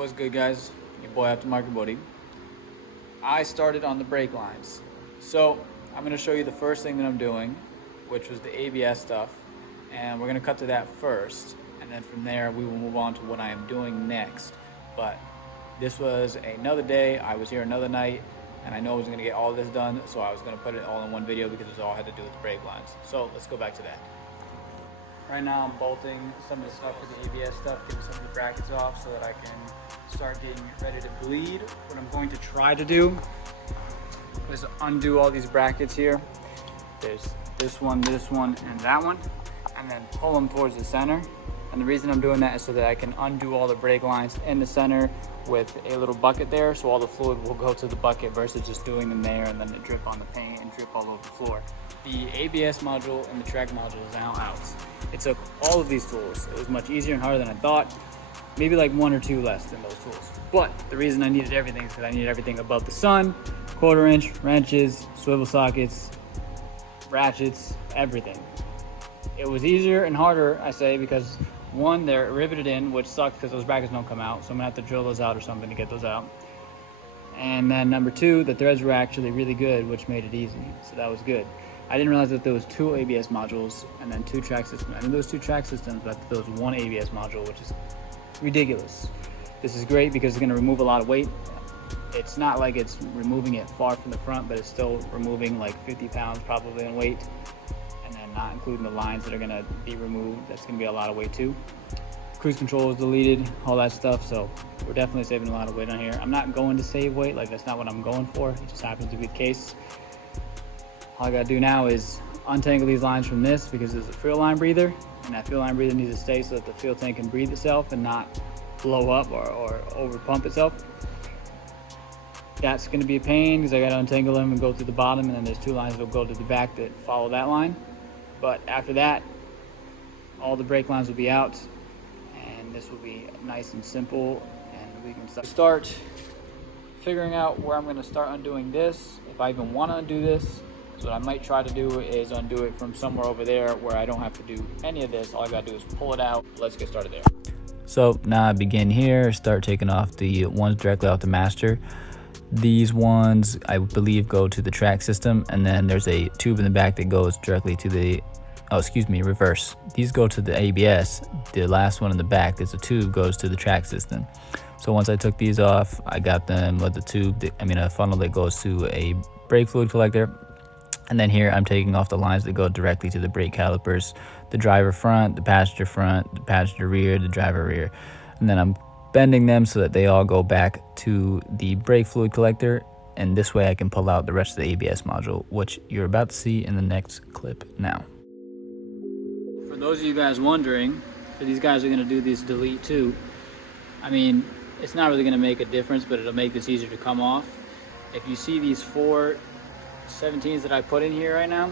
What's good, guys? Your boy Aftermarket Buddy. I started on the brake lines. So I'm going to show you the first thing that I'm doing, which was the ABS stuff. And we're going to cut to that first. And then from there, we will move on to what I am doing next. But this was another day. I was here another night. And I know I was going to get all this done. So I was going to put it all in one video because it was all had to do with the brake lines. So let's go back to that. Right now I'm bolting some of the stuff with the ABS stuff, getting some of the brackets off so that I can start getting ready to bleed. What I'm going to try to do is undo all these brackets here. There's this one, and that one, and then pull them towards the center. And the reason I'm doing that is so that I can undo all the brake lines in the center with a little bucket there, so all the fluid will go to the bucket versus just doing them there and then it drip on the paint and drip all over the floor. The ABS module and the track module is now out. It took all of these tools. It was much easier and harder than I thought. Maybe like one or two less than those tools. But the reason I needed everything is because I needed everything above the sun, 1/4 inch, wrenches, swivel sockets, ratchets, everything. It was easier and harder, I say, because one, they're riveted in, which sucks because those brackets don't come out. So I'm gonna have to drill those out or something to get those out. And then number two, the threads were actually really good, which made it easy. So that was good. I didn't realize that there was 2 ABS modules and then 2 track systems. I mean, there was 2 track systems, but there was 1 ABS module, which is ridiculous. This is great because it's going to remove a lot of weight. It's not like it's removing it far from the front, but it's still removing like 50 pounds probably in weight. And then not including the lines that are going to be removed. That's going to be a lot of weight too. Cruise control is deleted, all that stuff. So we're definitely saving a lot of weight on here. I'm not going to save weight. Like, that's not what I'm going for. It just happens to be the case. All I gotta do now is untangle these lines from this because there's a fuel line breather, and that fuel line breather needs to stay so that the fuel tank can breathe itself and not blow up or over pump itself. That's gonna be a pain because I gotta untangle them and go through the bottom, and then there's 2 lines that will go to the back that follow that line. But after that, all the brake lines will be out, and this will be nice and simple, and we can start figuring out where I'm gonna start undoing this, if I even wanna undo this. So what I might try to do is undo it from somewhere over there where I don't have to do any of this. All I gotta do is pull it out. Let's get started there. So now I begin here, start taking off the ones directly off the master. These ones, I believe, go to the track system, and then there's a tube in the back that goes directly to the, reverse. These go to the ABS. The last one in the back, there's a tube, goes to the track system. So once I took these off, I got them with the tube, a funnel that goes to a brake fluid collector. And then here I'm taking off the lines that go directly to the brake calipers, the driver front, the passenger rear, the driver rear. And then I'm bending them so that they all go back to the brake fluid collector. And this way I can pull out the rest of the ABS module, which you're about to see in the next clip now. For those of you guys wondering, if these guys are gonna do this delete too, I mean, it's not really gonna make a difference, but it'll make this easier to come off. If you see these 4 17s that I put in here right now,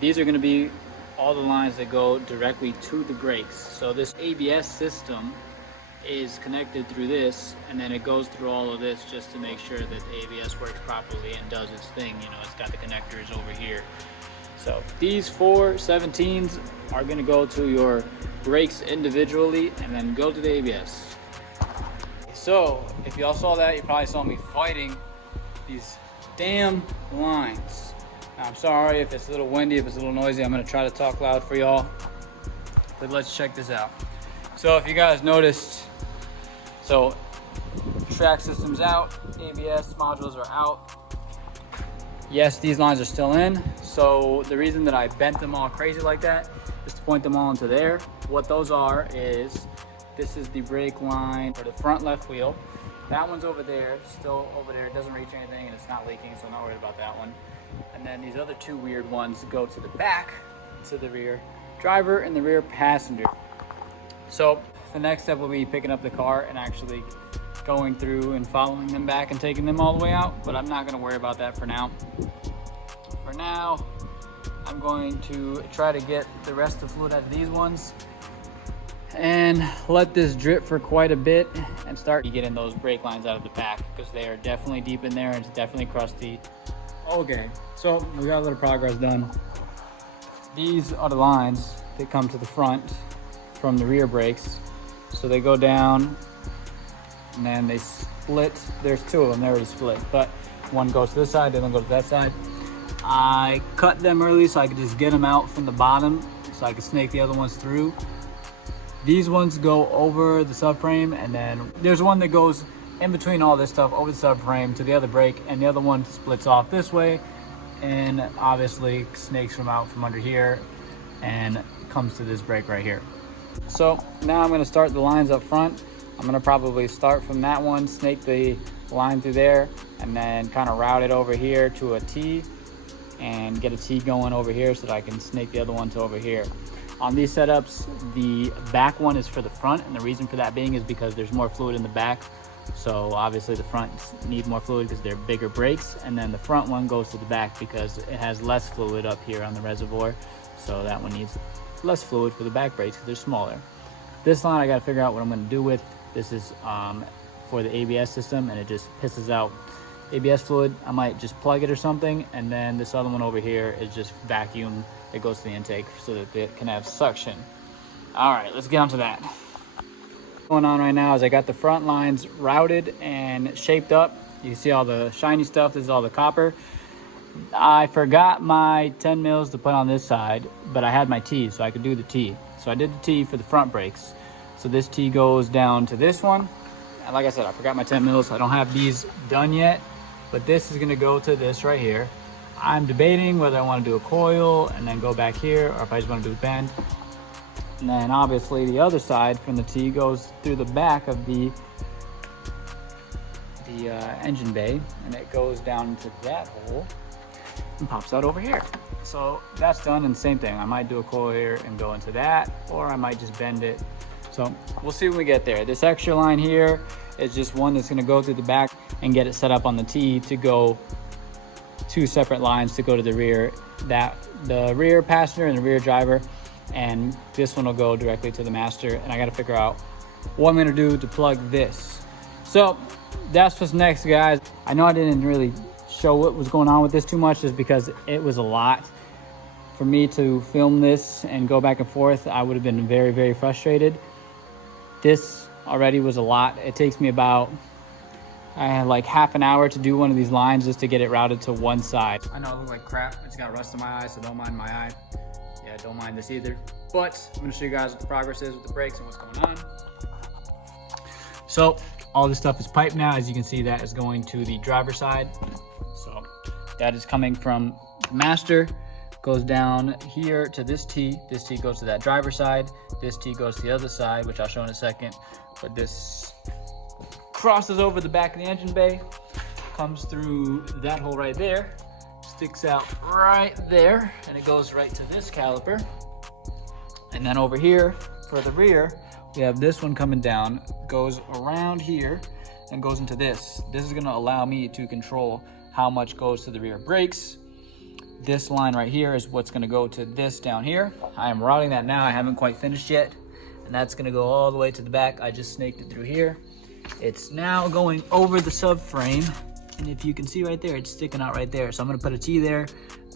these are going to be all the lines that go directly to the brakes. So this ABS system is connected through this, and then it goes through all of this just to make sure that the ABS works properly and does its thing. You know, it's got the connectors over here. So these 4 17s are going to go to your brakes individually and then go to the ABS. So if y'all saw that, you probably saw me fighting these damn lines. Now, I'm sorry if it's a little windy, if it's a little noisy. I'm gonna try to talk loud for y'all, but let's check this out. So if you guys noticed, so track system's out, ABS modules are out. Yes, these lines are still in. So the reason that I bent them all crazy like that is to point them all into there. What those are is, this is the brake line for the front left wheel. That one's over there, still over there. It doesn't reach anything and it's not leaking, so I'm not worried about that one. And then these other 2 weird ones go to the back, to the rear driver and the rear passenger. So the next step will be picking up the car and actually going through and following them back and taking them all the way out, but I'm not gonna worry about that for now. For now, I'm going to try to get the rest of the fluid out of these ones and let this drip for quite a bit and start getting those brake lines out of the pack because they are definitely deep in there and it's definitely crusty. Okay, so we got a little progress done. These are the lines that come to the front from the rear brakes. So they go down and then they split. There's two of them, they're already split, but one goes to this side, the other one goes to that side. I cut them early so I could just get them out from the bottom so I could snake the other ones through. These ones go over the subframe, and then there's one that goes in between all this stuff over the subframe to the other brake, and the other one splits off this way and obviously snakes from out from under here and comes to this brake right here. So now I'm going to start the lines up front. I'm going to probably start from that one, snake the line through there, and then kind of route it over here to a T and get a T going over here so that I can snake the other one to over here. On these setups, the back one is for the front, and the reason for that being is because there's more fluid in the back. So obviously the fronts need more fluid because they're bigger brakes, and then the front one goes to the back because it has less fluid up here on the reservoir. So that one needs less fluid for the back brakes because they're smaller. This line I got to figure out what I'm going to do with. This is for the ABS system, and it just pisses out ABS fluid. I might just plug it or something, and then this other one over here is just vacuum. It goes to the intake so that it can have suction. All right, let's get on to that. What's going on right now is I got the front lines routed and shaped up. You can see all the shiny stuff. This is all the copper. I forgot my 10 mils to put on this side, but I had my T, so I could do the T. So I did the T for the front brakes. So this T goes down to this one. And like I said, I forgot my 10 mils. I don't have these done yet, but this is gonna go to this right here. I'm debating whether I want to do a coil and then go back here, or if I just want to do a bend. And then obviously the other side from the T goes through the back of the engine bay, and it goes down into that hole and pops out over here. So that's done, and same thing. I might do a coil here and go into that, or I might just bend it. So we'll see when we get there. This extra line here is just one that's going to go through the back and get it set up on the T to go two separate lines to go to the rear, the rear passenger and the rear driver, and this one will go directly to the master. And I got to figure out what I'm going to do to plug this. So that's what's next, guys. I know I didn't really show what was going on with this too much, just because it was a lot for me to film this and go back and forth. I would have been very, very frustrated. This already was a lot. It takes me about, I had like half an hour to do one of these lines just to get it routed to one side. I know I look like crap. I just got rust in my eye, so don't mind my eye. Yeah, don't mind this either. But I'm gonna show you guys what the progress is with the brakes and what's going on. So all this stuff is piped now. As you can see, that is going to the driver's side. So that is coming from the master, goes down here to this T. This T goes to that driver's side. This T goes to the other side, which I'll show in a second. But this crosses over the back of the engine bay, comes through that hole right there, sticks out right there, and it goes right to this caliper. And then over here for the rear, we have this one coming down, goes around here and goes into this. This is going to allow me to control how much goes to the rear brakes. This line right here is what's going to go to this down here. I am routing that now. I haven't quite finished yet, and that's going to go all the way to the back. I just snaked it through here. It's now going over the subframe, and if you can see right there, it's sticking out right there. So I'm going to put a T there.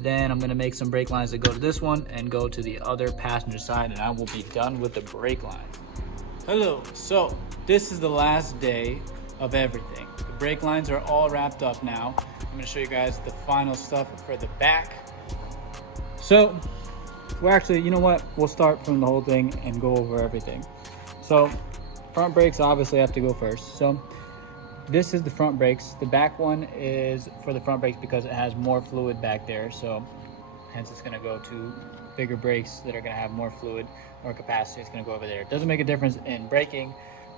Then I'm going to make some brake lines that go to this one and go to the other passenger side, and I will be done with the brake line. Hello, so this is the last day of everything. The brake lines are all wrapped up now. I'm going to show you guys the final stuff for the back. So we're actually, you know what, we'll start from the whole thing and go over everything. So front brakes obviously have to go first. So this is the front brakes. The back one is for the front brakes because it has more fluid back there. So hence it's going to go to bigger brakes that are going to have more fluid, more capacity. It's going to go over there. It doesn't make a difference in braking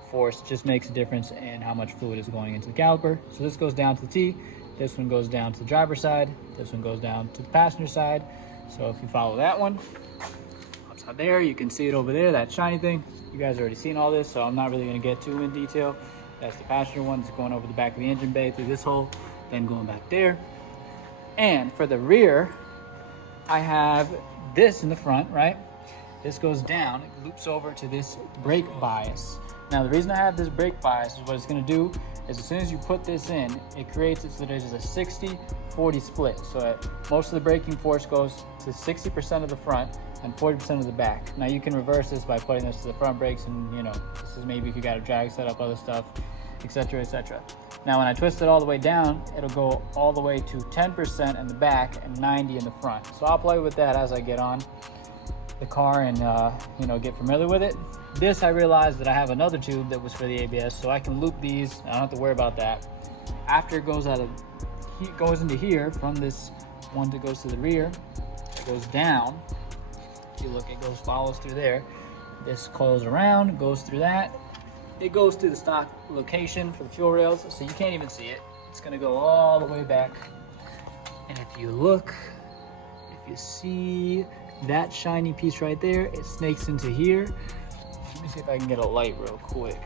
force, it just makes a difference in how much fluid is going into the caliper. So this goes down to the T. This one goes down to the driver's side. This one goes down to the passenger side. So if you follow that one, outside there, you can see it over there, that shiny thing. You guys already seen all this, so I'm not really going to get too in detail. That's the passenger one. It's going over the back of the engine bay through this hole, then going back there. And for the rear, I have this in the front, right? This goes down, it loops over to this brake bias. Now the reason I have this brake bias is what it's going to do is as soon as you put this in, it creates it so there's a 60-40 split. So most of the braking force goes to 60% of the front and 40% of the back. Now you can reverse this by putting this to the front brakes, and you know, this is maybe if you got a drag setup, other stuff. etc., etc. Now when I twist it all the way down, it'll go all the way to 10% in the back and 90 in the front. So I'll play with that as I get on the car and you know, get familiar with it. This, I realized that I have another tube that was for the ABS, so I can loop these. I don't have to worry about that. After it goes goes into here from this one that goes to the rear, it goes down. If you look, it follows through there. This coils around, goes through that. It goes to the stock location for the fuel rails, so you can't even see it. It's gonna go all the way back. And if you look, if you see that shiny piece right there, it snakes into here. Let me see if I can get a light real quick.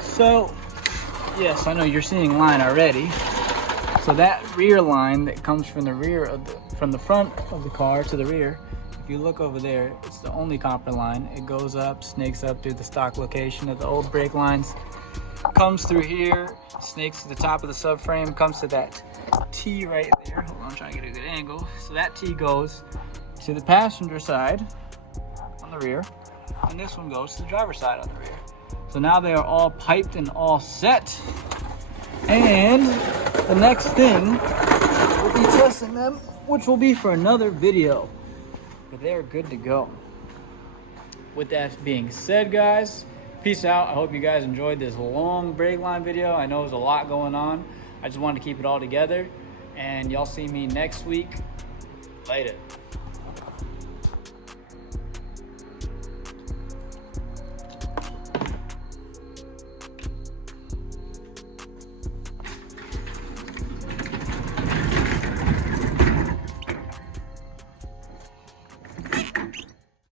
So, yes, I know you're seeing line already. So that rear line that comes from the rear of from the front of the car to the rear, if you look over there, it's the only copper line. It goes up, snakes up through the stock location of the old brake lines, comes through here, snakes to the top of the subframe, comes to that T right there. Hold on, I'm trying to get a good angle. So that T goes to the passenger side on the rear, and this one goes to the driver's side on the rear. So now they are all piped and all set. And the next thing, we'll be testing them, which will be for another video. But they're good to go. With that being said, guys, peace out. I hope you guys enjoyed this long brake line video. I know there's a lot going on. I just wanted to keep it all together. And y'all see me next week. Later.